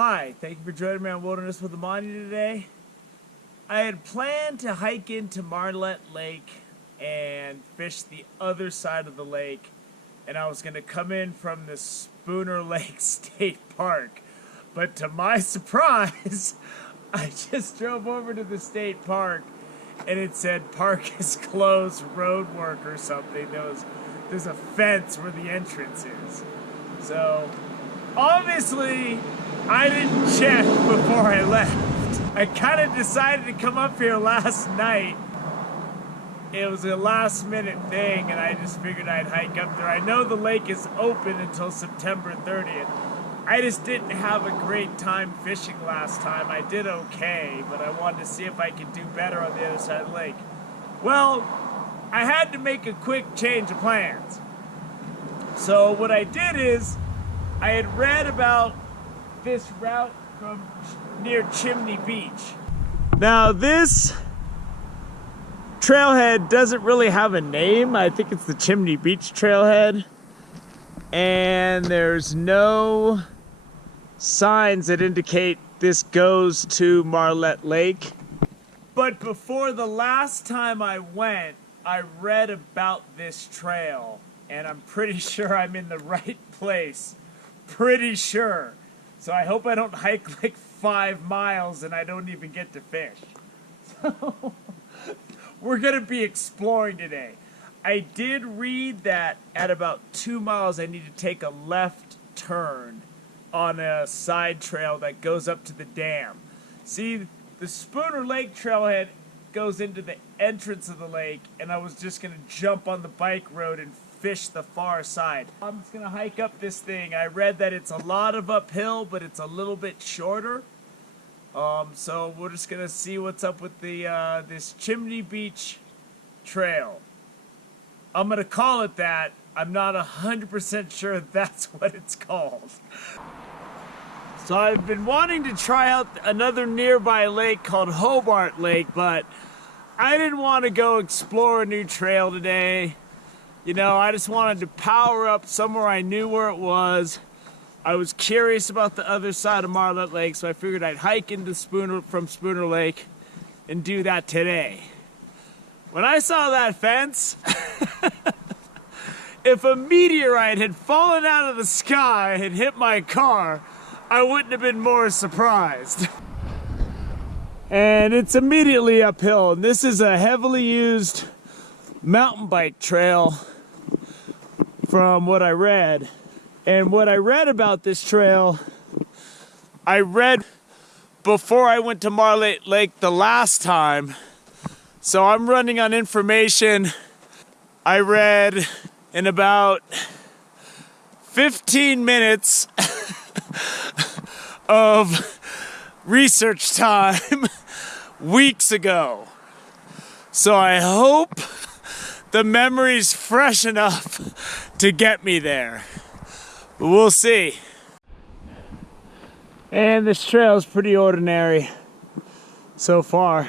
Hi, thank you for joining me on Wilderness with Amani today. I had planned to hike into Marlette Lake and fish the other side of the lake, and I was going to come in from the Spooner Lake State Park. But to my surprise, I just drove over to the state park and it said park is closed, road work or something. There's a fence where the entrance is. So obviously I didn't check before I left. I kind of decided to come up here last night. It was a last minute thing and I just figured I'd hike up there. I know the lake is open until September 30th. I just didn't have a great time fishing last time. I did okay, but I wanted to see if I could do better on the other side of the lake. Well, I had to make a quick change of plans. So what I did is, I had read about this route from near Chimney Beach. Now this trailhead doesn't really have a name. I think it's the Chimney Beach trailhead. And there's no signs that indicate this goes to Marlette Lake. But before the last time I went, I read about this trail, and I'm pretty sure I'm in the right place. Pretty sure. So I hope I don't hike like 5 miles and I don't even get to fish. So we're gonna be exploring today. I did read that at about 2 miles I need to take a left turn on a side trail that goes up to the dam. See, the Spooner Lake trailhead goes into the entrance of the lake, and I was just going to jump on the bike road and fish the far side. I'm just going to hike up this thing. I read that it's a lot of uphill, but it's a little bit shorter. So we're just going to see what's up with the this Chimney Beach trail. I'm going to call it that. I'm not 100% sure that's what it's called. So I've been wanting to try out another nearby lake called Hobart Lake, but I didn't want to go explore a new trail today. You know, I just wanted to power up somewhere I knew where it was. I was curious about the other side of Marlette Lake, so I figured I'd hike into from Spooner Lake and do that today. When I saw that fence, if a meteorite had fallen out of the sky and hit my car, I wouldn't have been more surprised. And it's immediately uphill, and this is a heavily used mountain bike trail from what I read. And what I read about this trail, I read before I went to Marlette Lake the last time. So I'm running on information I read in about 15 minutes of research time weeks ago. So I hope the memory's fresh enough to get me there. But we'll see. And this trail is pretty ordinary so far.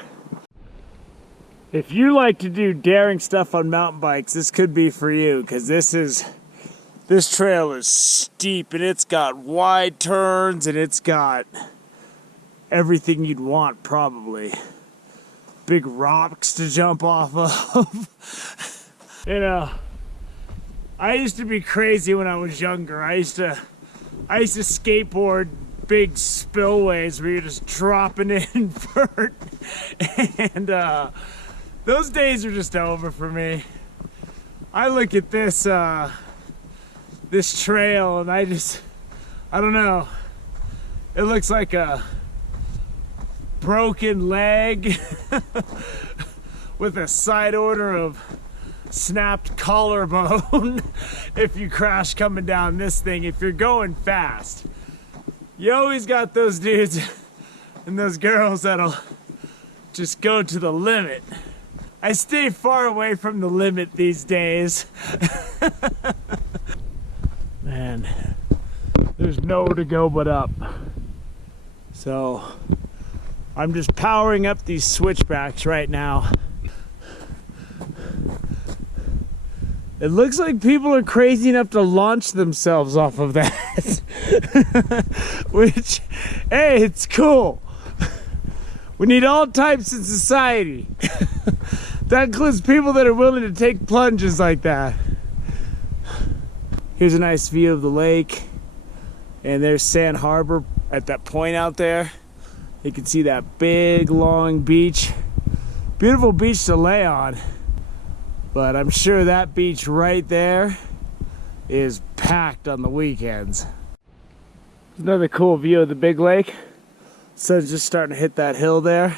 If you like to do daring stuff on mountain bikes, this could be for you, because this trail is steep and it's got wide turns and it's got everything you'd want, probably. Big rocks to jump off of. You know, I used to be crazy when I was younger. I used to skateboard big spillways where you're just dropping in vert. And those days are just over for me. I look at this this trail and I don't know. It looks like a broken leg with a side order of snapped collarbone if you crash coming down this thing if you're going fast. You always got those dudes and those girls that'll just go to the limit. I stay far away from the limit these days. Man, there's nowhere to go but up. So I'm just powering up these switchbacks right now. It looks like people are crazy enough to launch themselves off of that. Which, hey, it's cool. We need all types in society. That includes people that are willing to take plunges like that. Here's a nice view of the lake. And there's Sand Harbor at that point out there. You can see that big, long beach. Beautiful beach to lay on. But I'm sure that beach right there is packed on the weekends. Another cool view of the big lake. Sun's just starting to hit that hill there.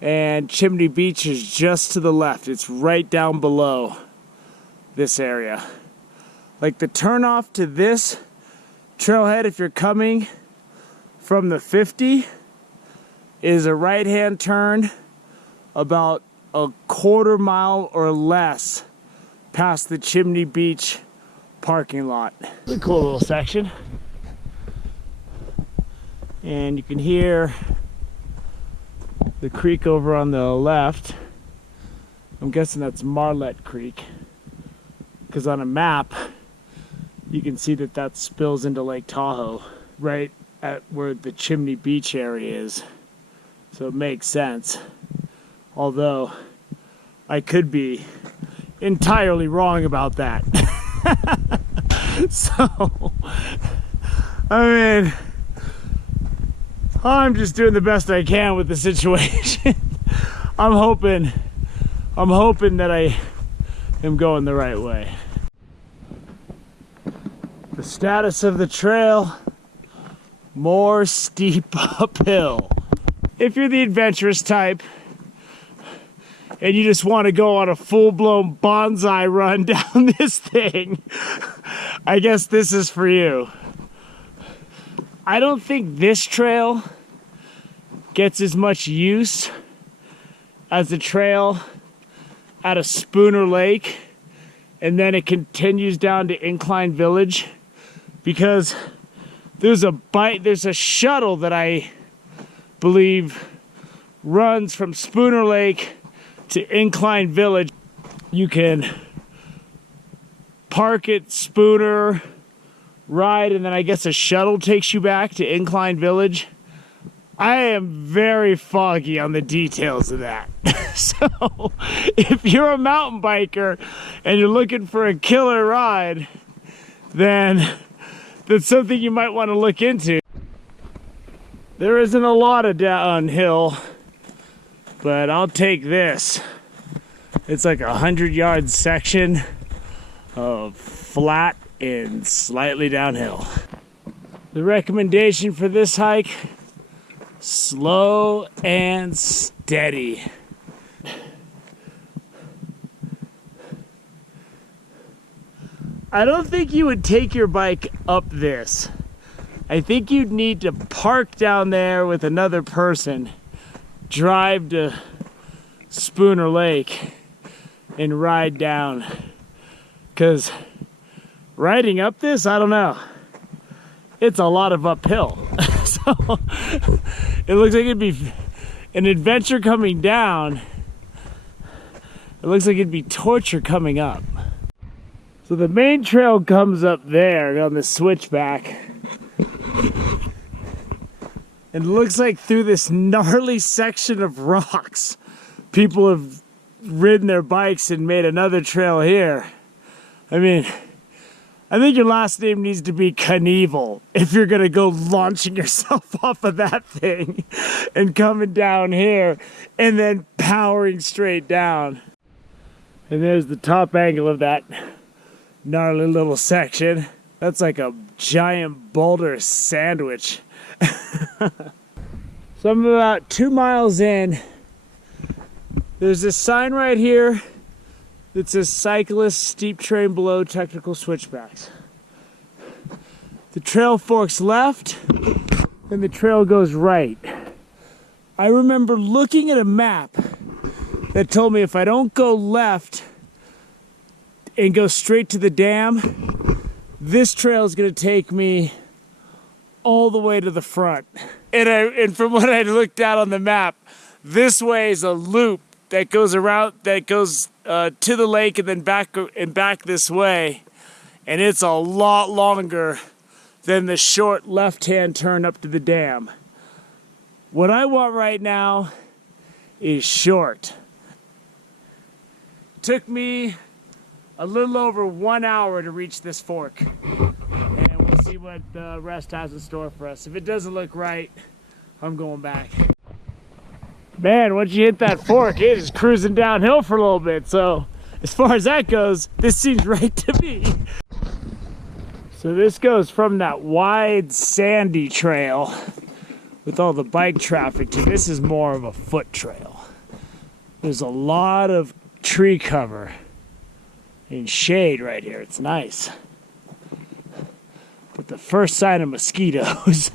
And Chimney Beach is just to the left. It's right down below this area. Like the turnoff to this trailhead, if you're coming from the 50, is a right-hand turn about a quarter mile or less past the Chimney Beach parking lot. It's a cool little section. And you can hear the creek over on the left. I'm guessing that's Marlette Creek, because on a map you can see that that spills into Lake Tahoe right at where the Chimney Beach area is. So it makes sense. Although I could be entirely wrong about that. So, I mean, I'm just doing the best I can with the situation. I'm hoping that I am going the right way. The status of the trail, more steep uphill. If you're the adventurous type and you just want to go on a full-blown bonsai run down this thing, I guess this is for you. I don't think this trail gets as much use as the trail out of Spooner Lake, and then it continues down to Incline Village, because there's a shuttle that I believe runs from Spooner Lake to Incline Village. You can park at Spooner, ride, and then I guess a shuttle takes you back to Incline Village. I am very foggy on the details of that. So if you're a mountain biker and you're looking for a killer ride, then that's something you might want to look into. There isn't a lot of downhill, but I'll take this. It's like 100-yard section of flat and slightly downhill. The recommendation for this hike: slow and steady. I don't think you would take your bike up this. I think you'd need to park down there with another person, drive to Spooner Lake, and ride down. Because riding up this, I don't know. It's a lot of uphill. So it looks like it'd be an adventure coming down. It looks like it'd be torture coming up. So the main trail comes up there on the switchback. And it looks like through this gnarly section of rocks, people have ridden their bikes and made another trail here. I mean, I think your last name needs to be Knievel if you're gonna go launching yourself off of that thing and coming down here and then powering straight down. And there's the top angle of that gnarly little section. That's like a giant boulder sandwich. So I'm about 2 miles in. There's this sign right here that says cyclist steep terrain below technical switchbacks. The trail forks left and the trail goes right. I remember looking at a map that told me if I don't go left and go straight to the dam, this trail is going to take me all the way to the front. And from what I looked at on the map, this way is a loop that goes around, that goes to the lake and then back this way, and it's a lot longer than the short left-hand turn up to the dam. What I want right now is short. Took me a little over 1 hour to reach this fork. And we'll see what the rest has in store for us. If it doesn't look right, I'm going back. Man, once you hit that fork, it is cruising downhill for a little bit. So as far as that goes, this seems right to me. So this goes from that wide sandy trail with all the bike traffic to this is more of a foot trail. There's a lot of tree cover and shade right here. It's nice. But the first sign of mosquitoes,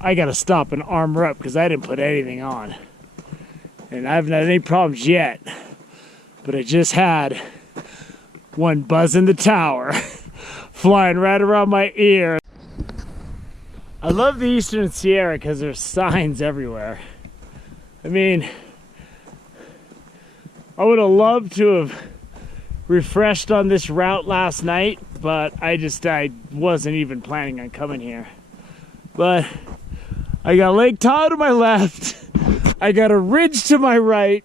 I gotta stop and armor up because I didn't put anything on. And I haven't had any problems yet. But I just had one buzz in the tower, flying right around my ear. I love the Eastern Sierra because there's signs everywhere. I mean, I would have loved to have refreshed on this route last night, but I wasn't even planning on coming here. But I got Lake Tahoe to my left, I got a ridge to my right,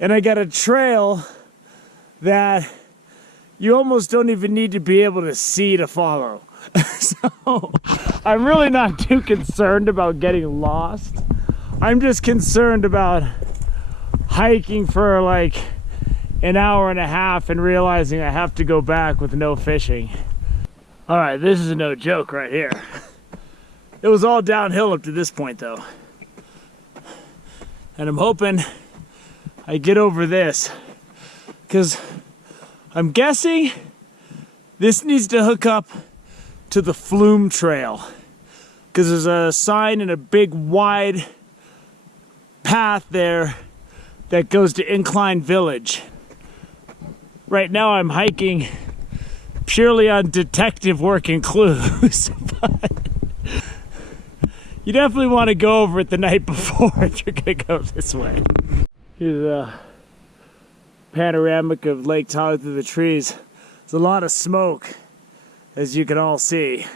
and I got a trail that you almost don't even need to be able to see to follow. So I'm really not too concerned about getting lost. I'm just concerned about hiking for like an hour and a half and realizing I have to go back with no fishing. All right, this is no joke right here. It was all downhill up to this point though. And I'm hoping I get over this because I'm guessing this needs to hook up to the Flume Trail because there's a sign and a big wide path there that goes to Incline Village. Right now I'm hiking purely on detective work and clues, but you definitely want to go over it the night before if you're gonna go this way. Here's a panoramic of Lake Tahoe through the trees. There's a lot of smoke, as you can all see.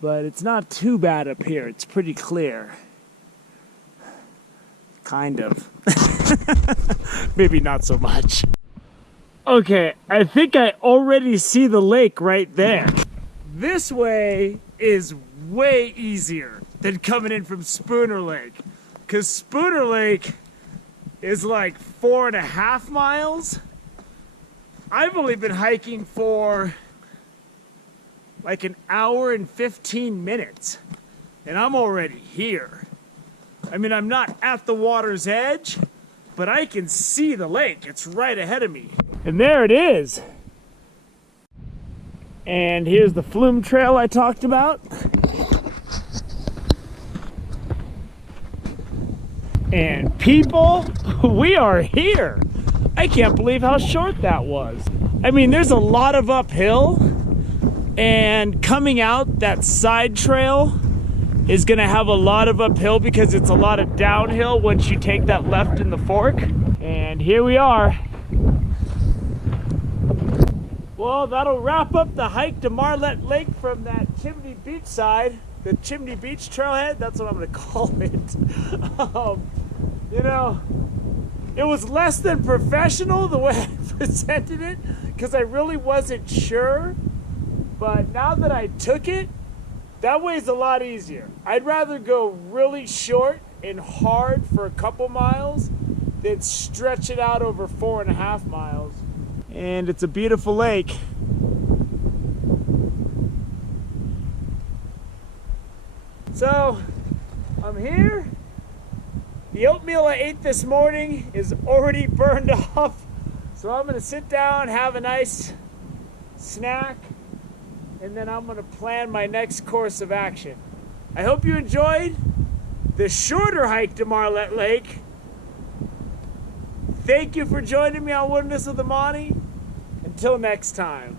But it's not too bad up here. It's pretty clear. Kind of. Maybe not so much. Okay, I think I already see the lake right there. This way is way easier than coming in from Spooner Lake. Because Spooner Lake is like 4.5 miles. I've only been hiking for like an hour and 15 minutes. And I'm already here. I mean, I'm not at the water's edge, but I can see the lake. It's right ahead of me. And there it is. And here's the Flume Trail I talked about. And people, we are here. I can't believe how short that was. I mean, there's a lot of uphill, and coming out that side trail is gonna have a lot of uphill because it's a lot of downhill once you take that left in the fork. And here we are. Well, that'll wrap up the hike to Marlette Lake from that Chimney Beach side, the Chimney Beach trailhead. That's what I'm gonna call it. You know, it was less than professional the way I presented it because I really wasn't sure. But now that I took it, that way's a lot easier. I'd rather go really short and hard for a couple miles than stretch it out over 4.5 miles. And it's a beautiful lake. So, I'm here. The oatmeal I ate this morning is already burned off. So I'm gonna sit down, have a nice snack, and then I'm gonna plan my next course of action. I hope you enjoyed the shorter hike to Marlette Lake. Thank you for joining me on Wilderness of the Monty. Until next time.